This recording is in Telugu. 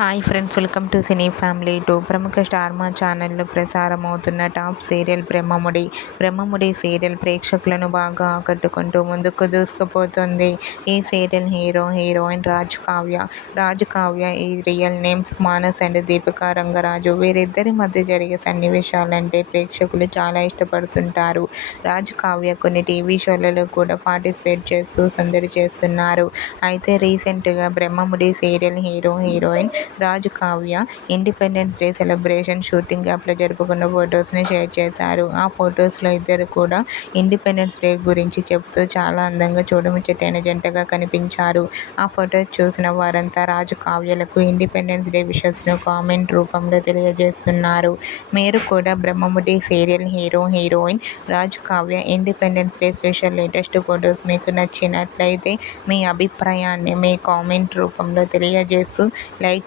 Hi friends welcome to cine family two. ప్రముఖ స్టార్ మా ఛానల్లో ప్రసారం అవుతున్న top serial Brahmamudi. Brahmamudi serial ప్రేక్షకులను బాగా ఆకట్టుకుంటూ ముందుకు దూసుకుపోతుంది. ఈ serial hero heroine Raju Kavya. Raju Kavya ఈ real names Manas and Deepika Rangaraju. వీరిద్దరి మధ్య జరిగే సన్నివేశాలంటే ప్రేక్షకులు చాలా ఇష్టపడుతుంటారు. రాజు కావ్య కొన్ని టీవీ షోలలో కూడా పార్టిసిపేట్ చేస్తూ సందడి చేస్తున్నారు. అయితే రీసెంట్గా Brahmamudi serial hero heroine Raju Kavya independence day celebration shooting గ్యాప్లో జరుపుకున్న ఫొటోస్ని షేర్ చేశారు. ఆ ఫొటోస్లో ఇద్దరు కూడా ఇండిపెండెన్స్ డే గురించి చెప్తూ చాలా అందంగా చూడముచ్చటైన జంటగా కనిపించారు. ఆ ఫొటోస్ చూసిన వారంతా రాజు కావ్యలకు ఇండిపెండెన్స్ డే విషస్ను కామెంట్ రూపంలో తెలియజేస్తున్నారు. మీరు కూడా Brahmamudi serial hero heroine Raju Kavya independence day special latest photos మీకు నచ్చినట్లయితే మీ అభిప్రాయాన్ని మీ కామెంట్ రూపంలో తెలియజేస్తూ లైక్